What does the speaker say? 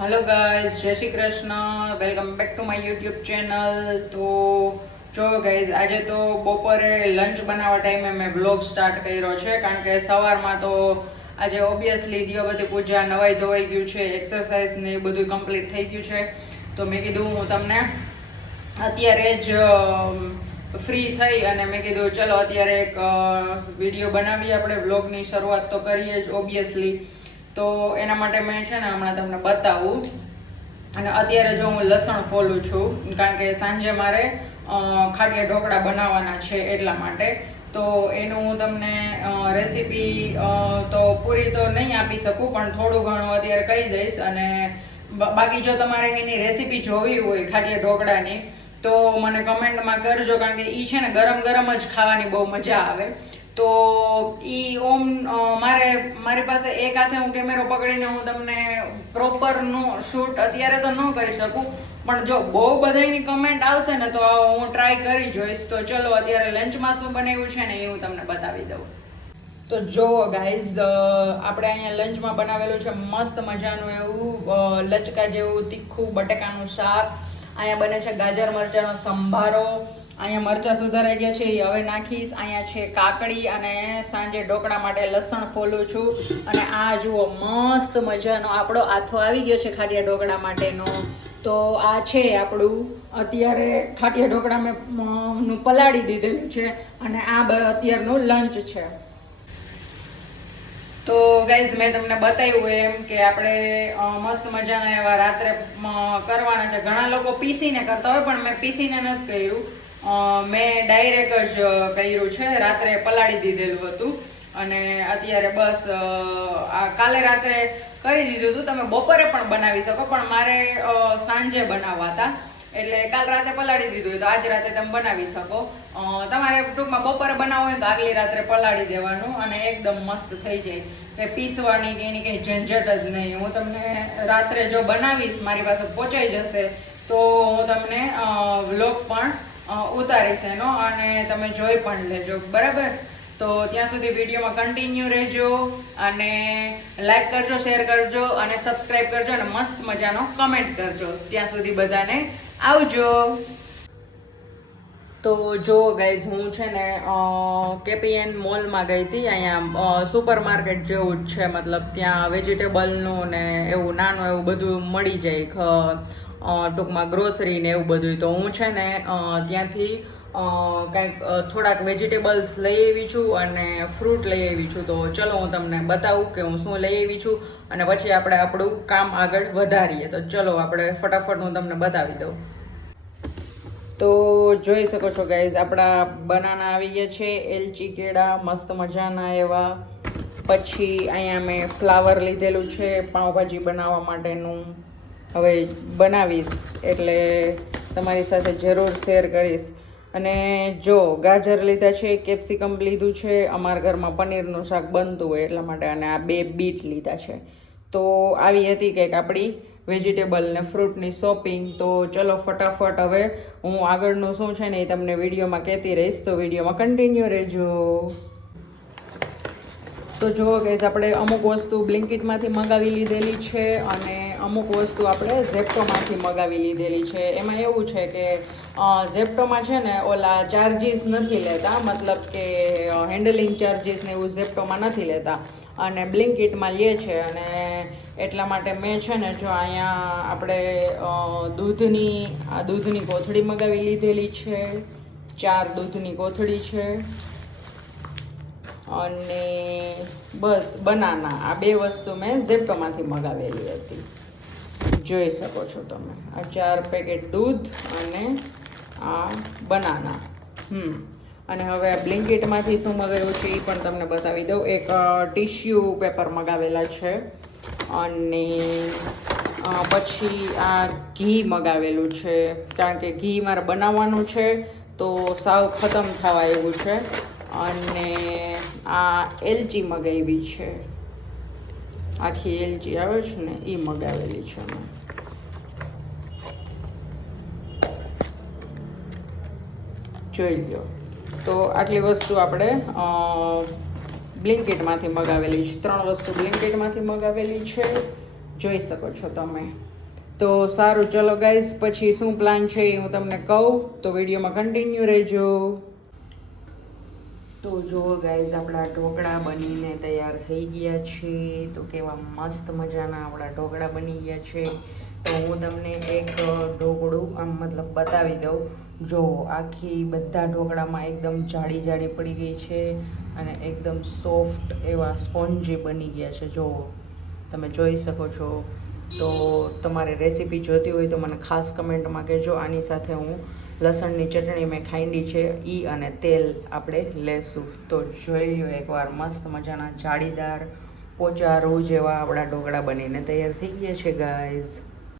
Hello guys, जय Shri Krishna. Welcome back to my YouTube channel. તો જો ગાઈઝ, આજે તો બપોરે લંચ બનાવવા ટાઈમે મેં વ્લોગ સ્ટાર્ટ કર્યો છે, કારણ કે સવારમાં તો આજે ઓબ્વિયસલી દિવાબતી પૂજા, નવાઈ ધોવાઈ ગયું છે, એક્સરસાઇઝ ને એ બધું કમ્પ્લીટ થઈ ગયું છે। તો મેં કીધું હું તમને અત્યારે જ ફ્રી થઈ અને મેં કીધું ચલો અત્યારે એક વિડીયો બનાવીએ, આપણે વ્લોગની શરૂઆત તો કરીએ જ ઓબ્વિયસલી। તો એના માટે મેં છે ને હમણાં તમને બતાવું। અને અત્યારે જો હું લસણ ફોલું છું, કારણ કે સાંજે મારે ખાટિયા ઢોકળા બનાવવાના છે, એટલા માટે। તો એનું હું તમને રેસીપી તો પૂરી તો નહીં આપી શકું, પણ થોડું ઘણું અત્યારે કહી દઈશ। અને બાકી જો તમારે એની રેસીપી જોવી હોય ખાટિયા ઢોકળાની તો મને કમેન્ટમાં કરજો, કારણ કે એ છે ને ગરમ ગરમ જ ખાવાની બહુ મજા આવે। તો ઈ મારી પાસે એક હાથે હું કેમેરો પકડીને હું તમને પ્રોપર નું શૂટ અત્યારે તો ન કરી શકું, પણ જો બહુ બધાની કમેન્ટ આવશે ને તો હું ટ્રાય કરી જોઈશ। તો ચલો અત્યારે લંચમાં શું બનાવ્યું છે ને એ હું તમને બતાવી દઉં। તો જો ગાઈઝ, આપણે અહીંયા લંચમાં બનાવેલું છે મસ્ત મજાનું એવું લચકા જેવું તીખું બટેકાનું શાક। અહીંયા બને છે ગાજર મરચાંનો સંભારો। અહીંયા મરચાં સુધારાઈ ગયા છે, એ હવે નાખીશ। અહીંયા છે કાકડી, અને સાંજે ઢોકળા માટે લસણ ફોલું છું। અને આ જુઓ મસ્ત મજાનો આપણો આથો આવી ગયો છે ખાટિયા ઢોકળા માટેનો। તો આ છે આપણું અત્યારે ખાટિયા ઢોકળા મેં પલાળી દીધેલું છે, અને આ અત્યારનું લંચ છે। તો ગાઈઝ, મેં તમને બતાવ્યું એમ કે આપણે મસ્ત મજાના એવા રાત્રે કરવાના છે। ઘણા લોકો પીસીને કરતા હોય, પણ મેં પીસીને નથી કર્યું, મેં ડાયરેક્ટ જ કર્યું છે। રાત્રે પલાળી દીધેલું હતું અને અત્યારે બસ કાલે રાત્રે કરી દીધું હતું। તમે બપોરે પણ બનાવી શકો, પણ મારે સાંજે બનાવવા હતા, એટલે કાલ રાતે પલાળી દીધું હોય તો આજ રાતે તમે બનાવી શકો। તમારે ટૂંકમાં બપોરે બનાવવું હોય તો આગલી રાત્રે પલાળી દેવાનું, અને એકદમ મસ્ત થઈ જાય, કે પીસવાની કે એની કંઈ ઝંઝટ જ નહીં। હું તમને રાત્રે જો બનાવીશ, મારી પાસે પહોંચાઈ જશે તો હું તમને વ્લોગ પણ ઉતારીશ એનો, અને તમે જોઈ પણ લેજો, બરાબર? તો ત્યાં સુધી વિડીયોમાં કન્ટિન્યુ રહેજો, અને લાઈક કરજો, શેર કરજો, અને સબસ્ક્રાઇબ કરજો, અને મસ્ત મજાનો કમેન્ટ કરજો। ત્યાં સુધી બધાને આવજો। તો જો ગાઈઝ, હું છે ને કેપીએન મોલમાં ગઈ હતી। અહીંયા સુપર માર્કેટ જેવું જ છે, મતલબ ત્યાં વેજીટેબલનું ને એવું નાનું એવું બધું મળી જાય, ટૂંકમાં ગ્રોસરી ને એવું બધું। તો હું છે ને ત્યાંથી કંઈક થોડાક વેજીટેબલ્સ લઈ આવી છું અને ફ્રૂટ લઈ આવી છું। તો ચલો હું તમને બતાવું કે હું શું લઈ આવી છું, અને પછી આપણે આપણું કામ આગળ વધારીએ। તો ચલો આપણે ફટાફટ હું તમને બતાવી દઉં। તો જોઈ શકો છો ગાઈઝ, આપણા બનાના આવી ગયા છે, એલચી કેળા મસ્ત મજાના એવા। પછી અહીંયા મેં ફ્લાવર લીધેલું છે પાઉંભાજી બનાવવા માટેનું, હવે બનાવીશ એટલે તમારી સાથે જરૂર શેર કરીશ। અને જો ગાજર લીધા છે, કેપ્સિકમ લીધું છે, અમારા ઘરમાં પનીરનું શાક બનતું હોય એટલા માટે, અને આ 2 બીટ લીધા છે। તો આવી હતી કંઈક આપણી વેજીટેબલ ને ફ્રૂટની શોપિંગ। તો ચલો ફટાફટ હવે હું આગળનું શું છે ને એ તમને વિડીયોમાં કહેતી રહીશ, તો વિડીયોમાં કન્ટિન્યુ રહેજો। તો જુઓ ગાઈઝ, આપણે અમુક વસ્તુ બ્લિંકિટમાંથી મગાવી લીધેલી છે, અને અમુક વસ્તુ આપણે ઝેપ્ટોમાંથી મગાવી લીધેલી છે। એમાં એવું છે કે ઝેપ્ટોમાં છે ને ઓલા ચાર્જીસ નથી લેતા, મતલબ કે હેન્ડલિંગ ચાર્જીસ ને એવું ઝેપ્ટોમાં નથી લેતા, અને બ્લિંકિટમાં લે છે। અને એટલા માટે મેં છે ને જો અહીંયા આપણે દૂધની કોથળી મગાવી લીધેલી છે, 4 દૂધની કોથળી છે, અને બસ બનાના, આ 2 વસ્તુ મેં ઝેપ્ટોમાંથી મગાવેલી હતી, જોઈ શકો છો તમે। આ 4 પેકેટ દૂધ અને આ બનાના। અને હવે બ્લિંકિટમાંથી શું મગાવ્યું છે એ પણ તમને બતાવી દઉં। એક ટીશ્યુ પેપર મગાવેલા છે, અને પછી આ ઘી મગાવેલું છે, કારણ કે ઘી મારે બનાવવાનું છે તો સાવ ખતમ થવા એવું છે। અને આ એલચી મગાવી છે, આખી એલચી આવે છે ને એ મગાવેલી છે મેં, જોઈ લો। તો આટલી વસ્તુ આપણે બ્લિંકિટમાંથી મગાવેલી છે, 3 વસ્તુ બ્લિંકિટમાંથી મગાવેલી છે, જોઈ શકો છો તમે। તો સારું ચલો ગાઈઝ, પછી શું પ્લાન છે એ હું તમને કહું, તો વિડીયોમાં કન્ટિન્યુ રહેજો. તો જુઓ ગાઈઝ, આપણા ઢોકળા બનીને તૈયાર થઈ ગયા છે. તો કેવા મસ્ત મજાના આપણા ઢોકળા બની ગયા છે. તો હું તમને એક ઢોકળું આમ મતલબ બતાવી દઉં. જો આખી બધા ઢોકળામાં એકદમ જાડી જાડી પડી ગઈ છે અને એકદમ સોફ્ટ એવા સ્પોન્જી બની ગયા છે. જો તમે જોઈ શકો છો. તો તમારે રેસીપી જોતી હોય તો મને ખાસ કમેન્ટમાં કહેજો. આની સાથે હું લસણની ચટણી મેં ખાંડી છે ઈ અને તેલ આપણે લેશું. તો જોઈ લ્યો એકવાર, મસ્ત મજાના જાળીદાર પોચા રૂ જેવા આપણા ઢોકળા બનીને તૈયાર થઈ ગયા છે ગાઈઝ.